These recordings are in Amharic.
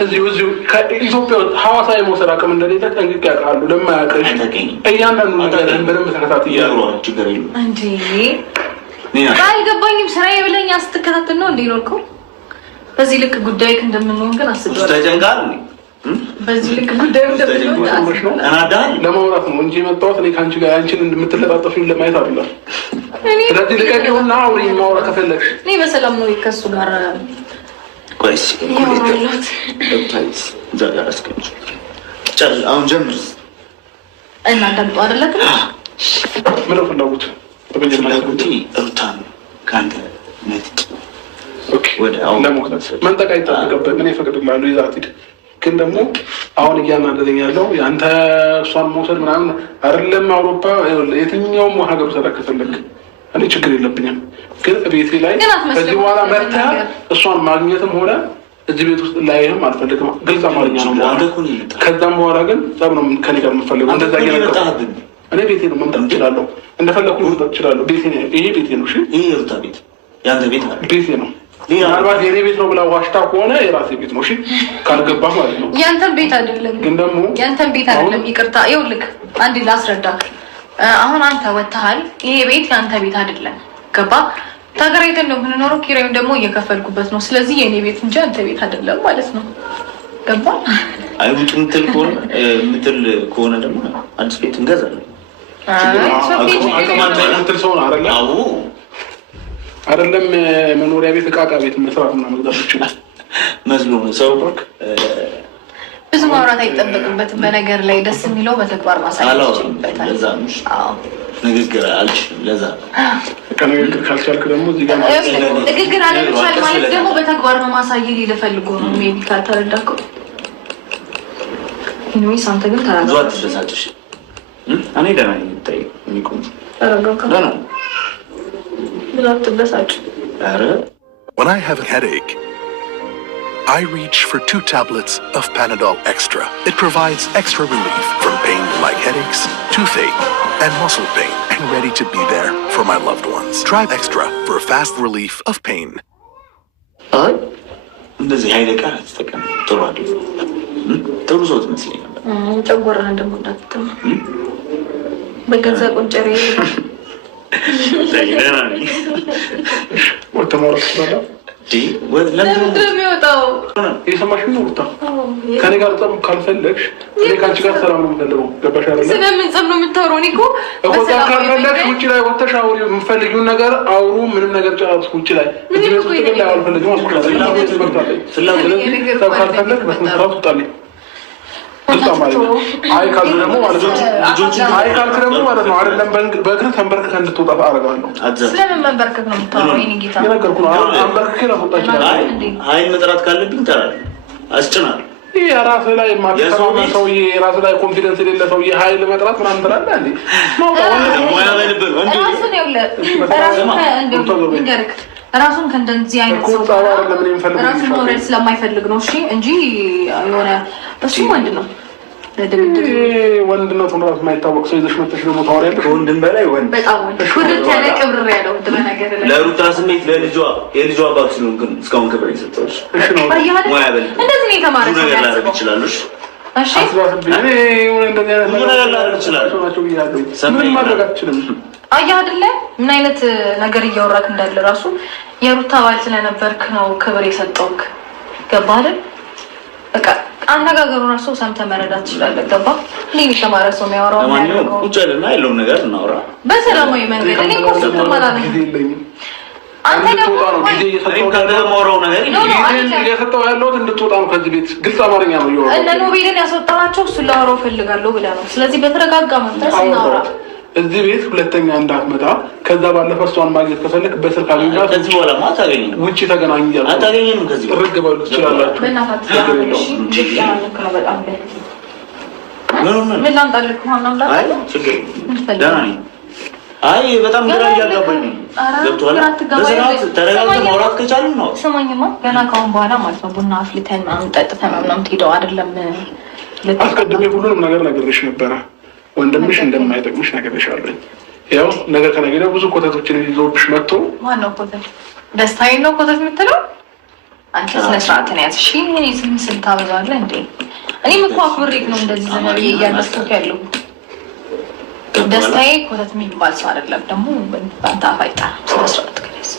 እዚሁ ከኢትዮጵያ ሐዋሳ የመውሰድ አቅም እንደሌለ ጠንቅቄ ያውቃሉ። ለማያውቅሽ እያንዳንዱ ነገር በደንብ ተከታትዬ ችግር የለም እንዴ አልገባኝም። ስራዬ ብለኝ ስትከታተል ነው እንዴ ኖርከው? በዚህ ልክ ጉዳይ እንደምንሆን ግን አስቤው ተጨንቃል። በዚህ ልክ ጉዳይ እንደምንሆን አናዳል ለማውራት ነው እንጂ መጣሁት እኔ ካንቺ ጋር አንቺን እንደምትለጣጠፊው ለማየት አይደለም። ስለዚህ ልቀቂውና አውሪ ማውራት ከፈለግሽ እኔ በሰላም ነው ከሱ ጋር ቆይስ አሁን ጀምር እና እንደምጡ አይደለም ምን ፍላጎት ሩታን ከአንተ ነጥቅ መንጠቅ አይጠበቅብህም። እኔ እፈቅድልሃለሁ ይዛት ሂድ። ግን ደግሞ አሁን እያናደደኝ ያለው የአንተ እሷን መውሰድ ምናምን አይደለም። አውሮፓ የትኛውም ሀገር ውሰዳ ከፈለግ እኔ ችግር የለብኝም። ግን ቤቴ ላይ ከዚህ በኋላ መጥተህ እሷን ማግኘትም ሆነ እዚህ ቤት ውስጥ ላይህም አልፈልግም። ግልጽ አማርኛ ነው። ከዛም በኋላ ግን ጸብ ነው ከኔ ጋር የምፈልገው። እንደዛ እኔ ቤቴ ነው መምጣት እችላለሁ፣ እንደፈለግኩ መምጣት እችላለሁ። ቤቴ ነው፣ ይሄ ቤቴ ነው። እሺ ይሄ ሩታ ቤት ያንተ ቤት ቤቴ ነው። ምናልባት የኔ ቤት ነው ብላ ዋሽታ ከሆነ የራሴ ቤት ነው። እሺ ካልገባህ ማለት ነው። ያንተን ቤት አይደለም። ግን ደግሞ ያንተን ቤት አይደለም። ይቅርታ ይኸውልህ፣ አንዴ ላስረዳህ። አሁን አንተ ወጥተሃል። ይሄ ቤት ያንተ ቤት አይደለም። ገባህ? ተከራይተን ነው የምንኖረው። ኪራዩን ደግሞ እየከፈልኩበት ነው። ስለዚህ የኔ ቤት እንጂ አንተ ቤት አይደለም ማለት ነው። ገባህ? አይ ውጭ የምትል ከሆነ ደግሞ አዲስ ቤት እንገዛለን። አይደለም መኖሪያ ቤት እቃ ቤት መስራት እና መግዛት ይችላል መስሎ ሰው ብዙ ማውራት አይጠበቅበትም። በነገር ላይ ደስ የሚለው በተግባር ማሳየት ይችላል። ለዛ ነው ንግግር አልችልም። ለዛ ከንግግር ካልቻልክ ደግሞ እዚህ ጋር ንግግር አለመቻል ማለት ደግሞ በተግባር ነው ማሳየት ሊፈልጉ ነው። ሜቢ ካልተረዳከው ኢንዌይስ አንተ ግን ተራራው ተሳጭሽ እኔ ደህና ነኝ። ታይ የሚቆም ደህና When I have a headache, I reach for 2 tablets of Panadol Extra. It provides extra relief from pain like headaches, toothache, and muscle pain, and ready to be there for my loved ones. Try Extra for a fast relief of pain. እንደዚህ ኃይለ ቃል አትጠቀም። ጥሩ አይደል? ጥሩ ሰው ትመስለኝ ነበር። ጨጓራ እንደምዳትም በገዛ ቁንጨሬ የሰማሽ ነው። ወጣ ከኔ ጋር ጸብ ካልፈለግሽ እኔ ከአንቺ ጋር ሰላም ነው የምፈልገው። ገባሽ አይደል? ስለምን ጸብ ነው የምታወራው? እኔ እኮ ካልፈለግሽ ውጭ ላይ ወጥተሽ አውሪ፣ የምትፈልጊውን ነገር አውሩ። ምንም ነገር ጨራርስ ውጭ ላይ እዚህ ቤት ውስጥ ግን ላይ አልፈልግም አልኩሽ። ካልፈለግ በስነ ስርዓት ውጣልኝ። አይ ካልክ ደግሞ ማለት ነው አይደለም በእግርህ ተንበርክከህ እንድትወጣ አደርጋለሁ። ስለምን መንበርከክ ነው የምታወራው? የእኔ ጌታ የነገርኩህ ነው። አንበርክኬ ላስወጣ እችላለሁ። ኃይል መጥራት ካለብኝ እጠራለሁ፣ አስጭናለሁ። ይሄ ራስህ ላይ የማትተማመን ሰውዬ፣ ራስህ ላይ ኮንፊደንስ የሌለ ሰውዬ ኃይል መጥራት ምናምን ትላለህ እንዴ? ራሱን ከእንደዚህ አይነት ሰው ራሱን መውረድ ስለማይፈልግ ነው። እሺ እንጂ የሆነ እሱ ወንድ ነው። ወንድነቱ ራሱ የማይታወቅ ሰው ይዘሽ መተሽ ደግሞ ታወሪያለሽ። ከወንድም በላይ ወንድ በጣም ወንድ ኩርት ያለ ቅብር ያለው በነገር ላይ ለሩታ ስሜት የልጇ አባት ነው። ግን እስካሁን ክብር ይሰጠውሽ። እሺ ነው ሙያ በል እንደዚህ ነው የተማረው ነገር ላደርግ ይችላልሽ። እሺ እኔ የሆነ እንደዚህ አይነት ነገር ላደርግ ይችላል። ምን ማድረግ አትችልም። አየህ አይደለ ምን አይነት ነገር እያወራክ እንዳለ ራሱ የሩታ ባል ስለነበርክ ነው ክብር የሰጠውክ። ገባህ አይደል? በቃ አነጋገሩ ራሱ ሰምተህ መረዳት ትችላለህ። ገባህ? ሊን ተማረ ሰው የሚያወራው ነው። ቁጭ ያለና ያለውን ነገር እናውራ በሰላማዊ መንገድ። እኔ እኮ ስትማላ ነው አንተ ደግሞ ማውራው ነገር እየሰጠው ያለሁት እንድትወጣ ነው ከዚህ ቤት። ግልጽ አማርኛ ነው እያወራሁ። እነ ኖቤልን ያስወጣናቸው እሱን ላወራው እፈልጋለሁ ብለህ ነው። ስለዚህ በተረጋጋ መንፈስ እናውራ። እዚህ ቤት ሁለተኛ እንዳትመጣ። ከዛ ባለፈ እሷን ማግኘት ከፈለክ በስልክ አግኛት። ከዚህ በኋላ አታገኝም። ውጪ ተገናኙ እያልኩ አታገኝም። ከዚህ ጥርግ በሉ ትችላላችሁ። ምን ላምጣልህ? አይ በጣም ግራ እያጋባኝ ነው። ገብቶሃል? በሰዓት ተረጋግተን ማውራት ከቻልን ነው። ስማኝማ ገና ካሁን በኋላ ማለት ነው ቡና አፍልተን ምናምን ጠጥተን ምናምን ትሄደው አይደለም። አስቀድሜ ሁሉንም ነገር ነግሬሽ ነበረ። ወንድምሽ እንደማይጠቅምሽ ነግሬሻለሁ። ያው ነገር ከነገ ብዙ ኮተቶችን ይዞብሽ መጥቶ ማነው ኮተት? ደስታዬን ነው ኮተት የምትለው? አንተ ስነ ስርዓትን ያዝ። እሺ እኔ ስንት ታበዛለህ እንዴ? እኔም እኮ አክብሬክ ነው እንደዚህ ዘመን እያለፍኩ ያለው። ደስታዬ ኮተት የሚባል ሰው አይደለም። ደግሞ በአንተ አፍ አይጠራም። ስነ ስርዓት ከያዝ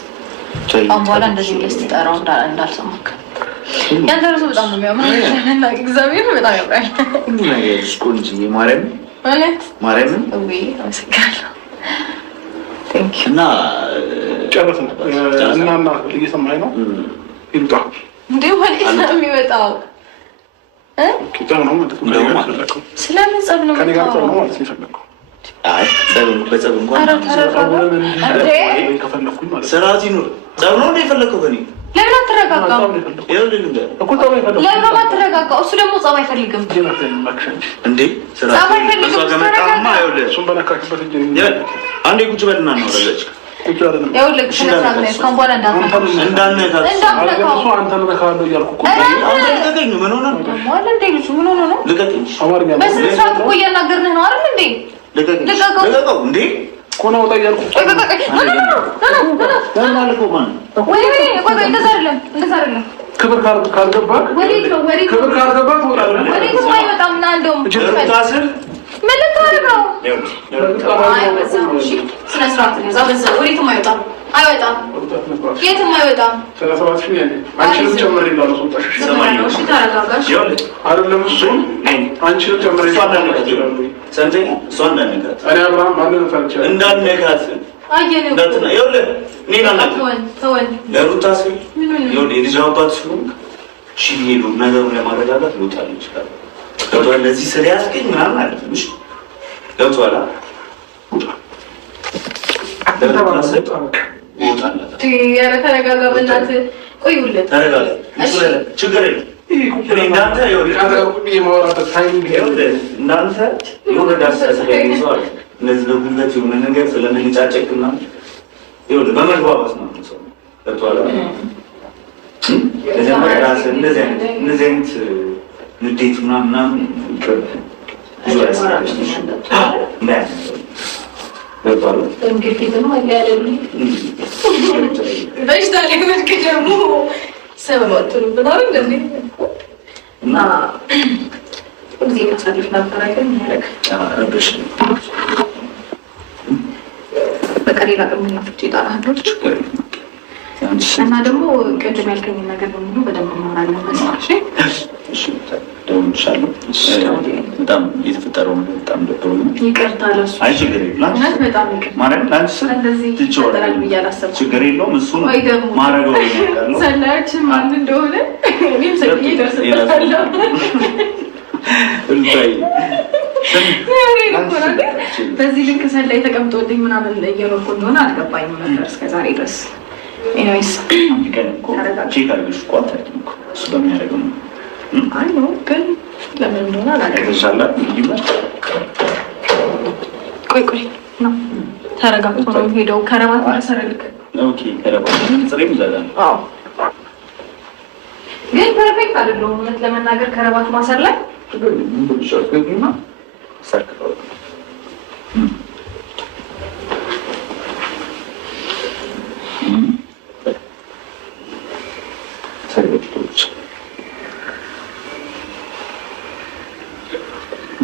አሁን በኋላ እንደዚህ ብለህ ስትጠራው እንዳልሰማክ። ያንተ ራሱ በጣም ነው የሚያምረው። እግዚአብሔር በጣም ያምራል። ቆንጆ ማርያም ማለት ማርያምን ወይ አመሰግናለሁ። ቴንክ ዩ እና ጨረስን እና እየሰማኸኝ ነው? ይምጣ እንዴ ማለት ነው የሚመጣው ጸብ ነው ማለት ነው። ስለምን ጸብ ነው ከእኔ ጋር ጸብ ነው ማለት ነው የፈለግኸው? አይ በጸብ እንኳን ከፈለኩኝ ማለት ስርዓት ይኑር። ጸብ ነው እንደ የፈለግኸው ከእኔ ለምን አትረጋጋም? ለምን አትረጋጋው? እሱ ደግሞ ጸብ አይፈልግም እንዴ? ጸብ አይፈልግም። አንዴ ቁጭ በልና ነው ረጋጭ ይኸውልህ ስነ ስርዓት ነው። እስካሁን በኋላ እንዳትነካው አንተ ነካለሁ እያልኩ እኮ አንተ ልቀቀኝ። ምን ሆነ ነው ማለት እንዴ? ልጁ ምን ሆነ ነው? ልቀቀኝ። በስነ ስርዓት እኮ እያናገርንህ ነው አይደል እንዴ? ልቀቀው እንዴ እኮ ነው ወጣ እያልኩ ክብር ካልገባህ ክብር ካልገባህ ትወጣለህ። አይወጣም እና እንደውም ምን ልታደርግ ነው? ስነ ስርዓት ነው። እዛ ወዴትም አይወጣም። አይወጣም፣ የትም አይወጣም። አንቺንም ጨምሬ አይደለም እሱን አንቺንም ጨምሬ እኔ አብርሃም ማንን ፈርቻለሁ እንዳነካት ለሩታ ስል የልጅ አባት ሲሆን ሄዱ ነገሩን ለማረጋጋት ሊወጣል ይችላል። ለዚህ ስለ ያስገኝ ምናምን አይደለም። እሺ ገብቶሃል? ተረጋጋ፣ በእናትህ ቆዩለት። ተረጋጋ፣ ችግር የለም። እናንተ የወረዳ አስተሳሰብ ሰው አለ። እነዚህ ለጉልበት የሆነ ነገር ስለምንጫጨቅና በመግባባት ነው ሰው ገብቶሃል? እንደዚህ አይነት ንዴት ምናምን ብዙ ያስራለች በሽታ ላይ መልክ ደግሞ ሰበባቱን ብታሩ እንደዚህ እና እዚህ ማሳለፍ ነበር አይደል? ያረግ በቃ ሌላ ቀን ምናፍጭ ይጣራለች እና ደግሞ ቅድም ያልከኝ ነገር በሙሉ በደንብ እናወራለን። እሺ ደውልልሻለሁ። በጣም የተፈጠረው ነገር በጣም ደብሮኛል። ይቅርታ ለእሱ። አይ ችግር የለም በጣም ይቅርታ ማለት ለአንቺ ስል ችግር የለውም። እሱን ማረገው ነው ሰላች ማን እንደሆነ እኔም ሰጥቼ ደርስበታለሁ። በዚህ ልክ ሰላይ ተቀምጦልኝ ምናምን እየኖርኩ እንደሆነ አልገባኝም ነበር እስከዛሬ ድረስ። ኤኒዌይስ ቼክ አድርገሽ እኮ አታውቂም እኮ እሱ በሚያደርገው ነው። አይ ነው ግን ለምን እንደሆነ አላውቅም። ቆይ ነው ተረጋግቶ ነው ሄደው ከረባት ማሰረልክ። ኦኬ ከረባት ጽሬም ዘላን። አዎ ግን ፐርፌክት አይደለም እውነት ለመናገር ከረባት ማሰር ላይ ምን ብቻ ገቢና ሳክራው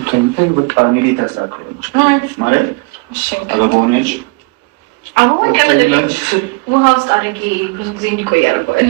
ከንተ በቃ እኔ ቤት አስተካክላለች ማለት አበባውን ያዥ አበባውን ከመደለች ውሃ ውስጥ አድርጌ ብዙ ጊዜ እንዲቆይ ያደርገዋል።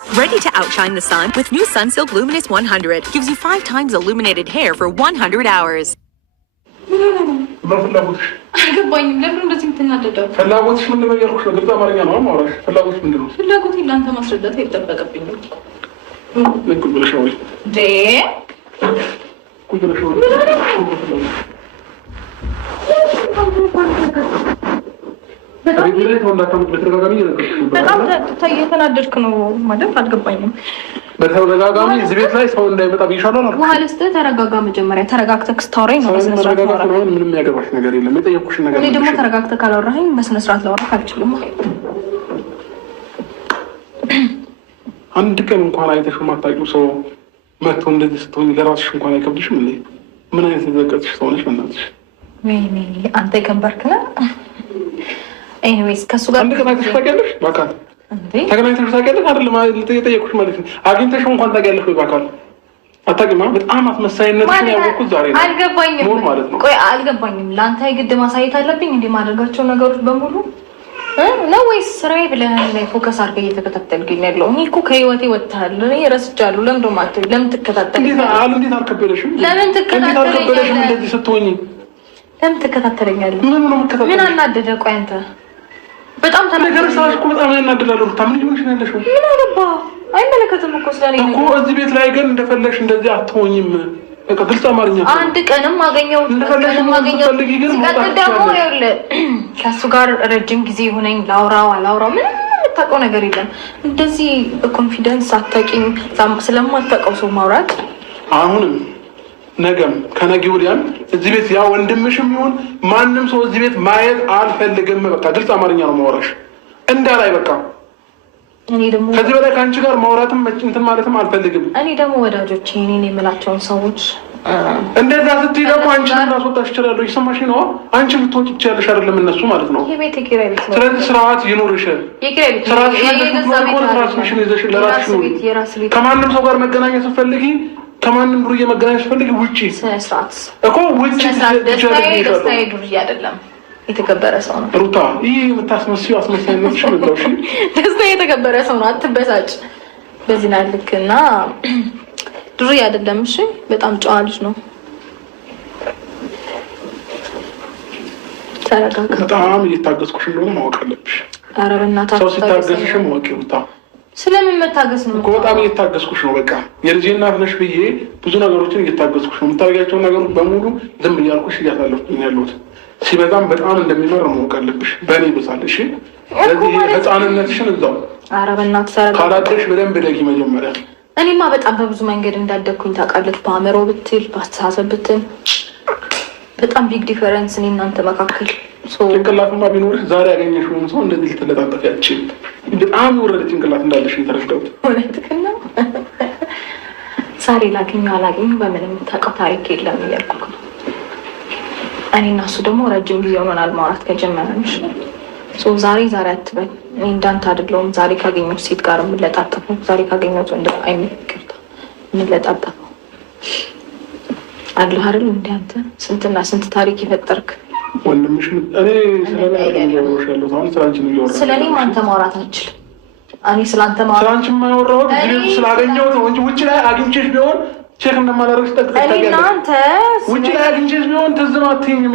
Ready to outshine the sun with new Sunsilk Luminous 100. Gives you 5 times illuminated hair for 100 hours. አልገባኝም። ለምን እንደዚህ የምትናደደው? ፍላጎትሽ ምንድን ነው እያልኩሽ ነው። ግልጽ አማርኛ ነው የማወራሽ። ፍላጎትሽ ምንድን ነው? ፍላጎቴን ለአንተ ማስረዳት አይጠበቅብኝም። ቁጭ ብለሽ አውሪ ቁጭ ብለሽ አውሪ በጣም እየተናደድክ ነው ማለት አልገባኝም። በተደጋጋሚ እዚህ ቤት ላይ ሰው እንዳይመጣ ብዬሻለሁ አላልኩም? ውሃ ልስጥህ። ተረጋጋ። መጀመሪያ ተረጋግተህ ስታወራኝ ነው በስነ ስርዓት ማውራት። ምንም ያገባሽ ነገር የለም። የጠየኩሽን ነገር እኔ ደግሞ ተረጋግተህ ካላወራኸኝ በስነ ስርዓት ላወራህ አልችልም። አንድ ቀን እንኳን አይተሽ የማታውቂው ሰው መጥቶ እንደዚህ ስትሆኝ ለራስሽ እንኳን አይከብድሽም እንዴ? ምን አይነት የዘቀጥሽ ሰው ነሽ? በእናትሽ ወይኔ አንተ የከበርክ ነህ። ኤኒዌይስ ከእሱ ጋር አንድ ቀን አይተሽ ታውቂያለሽ? በአካል ተገናኝተሽ ታውቂያለሽ? አይደለም የጠየኩሽ ማለት ነው። አግኝተሽ እንኳን ታውቂያለሽ ወይ? በአካል አታውቂማ። በጣም አስመሳይነትሽን ያወቅሁት ዛሬ ነው። አልገባኝም ማለት ነው። ቆይ አልገባኝም። ለአንተ የግድ ማሳየት አለብኝ እንዴ? ማድረጋቸው ነገሮች በሙሉ ነው ወይስ ስራዬ ብለህ ላይ ፎከስ አድርገህ እየተከታተልከኝ ያለው? እኔ እኮ ከህይወቴ ወጥተሃል። እኔ ረስቻለሁ። ለምን ደሞ አትይ? ለምን ትከታተለኝ? እንዴት አልከበደሽም? ለምን ትከታተለኝ? እንደዚህ ስትሆኝ ለምን ትከታተለኛለህ? ምን ነው የምትከታተለኝ? ምን አናደደ? ቆይ አንተ በጣም ተናገርሽ እኮ በጣም ያናደዳል። ሩታ ምን ይሆንሽ ነው ያለሽው? ምን አገባ? አይመለከትም እኮ ስለኔ እኮ እዚህ ቤት ላይ ግን እንደፈለግሽ እንደዚህ አትሆኝም። በቃ ግልጽ አማርኛ አንድ ቀንም አገኘው ሲቀጥል ደግሞ ይኸውልህ ከእሱ ጋር ረጅም ጊዜ ሆነኝ ላውራው አላውራው ምንም የምታውቀው ነገር የለም። እንደዚህ በኮንፊደንስ አታውቂኝ ስለማታውቀው ሰው ማውራት አሁንም ነገም ከነገ ወዲያም እዚህ ቤት ያ ወንድምሽም ይሁን ማንም ሰው እዚህ ቤት ማየት አልፈልግም። በቃ ግልጽ አማርኛ ነው ማውራሽ እንዳላይ በቃ እኔ ደግሞ ከዚህ በላይ ከአንቺ ጋር ማውራትም እንትን ማለትም አልፈልግም። እኔ ደግሞ ወዳጆቼ እኔን የምላቸውን ሰዎች እንደዛ ስትይ ደግሞ አንቺን ላስወጣሽ እችላለሁ። ይሰማሽ ነው? አንቺ ልትወጪ ትችያለሽ አይደለም እነሱ ማለት ነው። ይሄ ቤት የኪራይ ቤት ነው። ስለዚህ ስርዓት ይኖርሽ። የኪራይ ቤት ነው። ከማንም ሰው ጋር መገናኘት ስትፈልጊ ከማንም ዱርዬ መገናኘት ስትፈልጊ ውጪ ስርዓት እኮ ውጪ። ደስታዬ ዱርዬ አይደለም የተከበረ ሰው ነው። ሩታ ይህ የምታስመስዩ አስመሳይነትሽ ነው። ደስታ የተከበረ ሰው ነው። አትበሳጭ በዚህ ልክ እና ዱርዬ አይደለም። እሺ በጣም ጨዋ ልጅ ነው። ተረጋጋ። በጣም እየታገስኩሽ እንደሆነ ማወቅ አለብሽ። ኧረ በእናትህ ሰው ሲታገስሽ ማወቅ ሩታ ስለምን መታገስ ነው እኮ በጣም እየታገስኩሽ ነው። በቃ የልጄ እናት ነሽ ብዬ ብዙ ነገሮችን እየታገስኩሽ ነው። የምታደርጊያቸውን ነገሮች በሙሉ ዝም እያልኩሽ እያሳለፍኩኝ ያለሁት ሲበዛም በጣም እንደሚመር ማወቅ አለብሽ። በእኔ ብሳል። እሺ ስለዚህ ህፃንነትሽን እዛው ኧረ በእናትህ ካላደግሽ በደንብ ደጊ መጀመሪያ። እኔማ በጣም በብዙ መንገድ እንዳደግኩኝ ታውቃለህ። በአእምሮ ብትል በአስተሳሰብ ብትል በጣም ቢግ ዲፈረንስ እኔ እናንተ መካከል። ጭንቅላትማ ቢኖርሽ ዛሬ ያገኘሽውን ሰው እንደዚህ ልትለጣጠፍ ያችል በጣም የወረደ ጭንቅላት እንዳለሽ የተረዳሁት። እውነትህን ነው። ዛሬ ላገኘው አላገኘው በምን የምታውቀው ታሪክ የለም እያልኩ ነው። እኔ እና እሱ ደግሞ ረጅም ጊዜ ሆኖናል ማውራት ከጀመረን። ዛሬ አትበል። እኔ እንዳንተ አይደለሁም ዛሬ ካገኘሁት ሴት ጋር የምለጣጠፈው፣ ዛሬ ካገኘሁት ወንድ አይመለከታ የምለጣጠፈው አለህ አይደል? እንደ አንተ ስንትና ስንት ታሪክ የፈጠርክ ወንድምሽ። እኔ ስለኔ አንተ ማውራት አልችልም። እኔ ስለአንተ ማውራት ስለአንቺ የማያወራሁት ስላገኘሁት ነው እንጂ ውጭ ላይ አግኝቼሽ ቢሆን ቼክ እንደማላደርግሽ ጠቅጠቅ ውጭ ላይ አግኝቼሽ ቢሆን ትዝም አትይኝም።